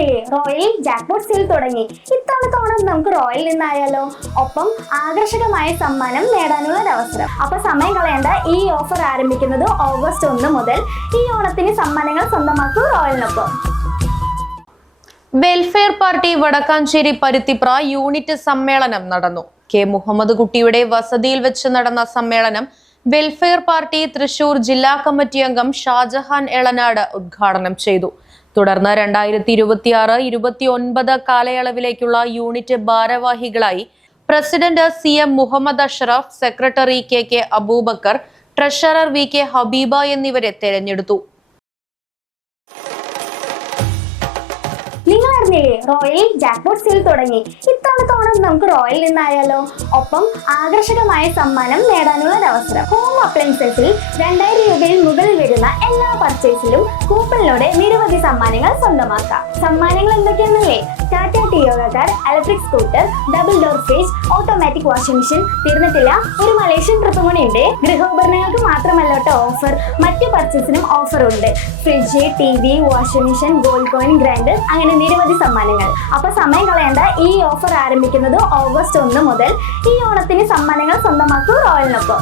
അറിഞ്ഞില്ലേ, royal jackpot sale തുടങ്ങി. ഇത്തവണത്തെ ഓണം നമുക്ക് റോയൽ നിന്നായാലോ? ഒപ്പം ആകർഷകമായ സമ്മാനം നേടാനുള്ള ഒരു അവസരം. അപ്പൊ സമയം കളയേണ്ട, ഈ ഓഫർ ആരംഭിക്കുന്നത് ഓഗസ്റ്റ് 1 മുതൽ. ഈ ഓണത്തിന് സമ്മാനങ്ങൾ സ്വന്തമാക്കൂ റോയലിനൊപ്പം. Welfare party Vadakkanchery Paruthipra unit സമ്മേളനം നടന്നു. കെ മുഹമ്മദ് കുട്ടിയുടെ വസതിയിൽ വെച്ച് നടന്ന സമ്മേളനം വെൽഫെയർ പാർട്ടി തൃശൂർ ജില്ലാ കമ്മിറ്റി അംഗം ഷാജഹാൻ എളനാട് ഉദ്ഘാടനം ചെയ്തു. തുടർന്ന് 2026-29 കാലയളവിലേക്കുള്ള യൂണിറ്റ് ഭാരവാഹികളായി president CM Muhammad Ashraf, secretary KK Abubakar, treasurer VK Habeeba എന്നിവരെ തെരഞ്ഞെടുത്തു. നിങ്ങൾ അറിഞ്ഞില്ലേ, റോയൽ ജാക്ക്പോട്ട് സെയിൽ തുടങ്ങി. ഇത്തവണത്തെ ഓണം നമുക്ക് റോയൽ നിന്നായാലോ? ഒപ്പം ആകർഷകമായ സമ്മാനം നേടാനുള്ള ഒരു അവസരം. ഹോം അപ്ലയൻസസിൽ 2000 രൂപയിൽ മുകളിൽ വരുന്ന എല്ലാ പർച്ചേസിലും കൂപ്പണിലൂടെ നിരവധി സമ്മാനങ്ങൾ സ്വന്തമാക്കാം. സമ്മാനങ്ങൾ എന്തൊക്കെയാണെന്നല്ലേ? Tata Tiago car, electric scooter, double door fridge, automatic washing machine. തീർന്നിട്ടില്ല, ഒരു മലേഷ്യൻ ട്രിപ്പ് കൂടി ഉണ്ട്. ഗൃഹോപകരണങ്ങൾക്ക് മാത്രമല്ല കേട്ടോ ഓഫർ, മറ്റു പർച്ചേസിനും ഓഫർ ഉണ്ട്. Fridge, TV, washing machine, gold coin, grinder, അങ്ങനെ നിരവധി സമ്മാനങ്ങൾ. അപ്പൊ സമയം കളയേണ്ട, ഈ ഓഫർ ആരംഭിക്കുന്നത് ഓഗസ്റ്റ് 1 മുതൽ. ഈ ഓണത്തിന് സമ്മാനങ്ങൾ സ്വന്തമാക്കൂ റോയലിനൊപ്പം.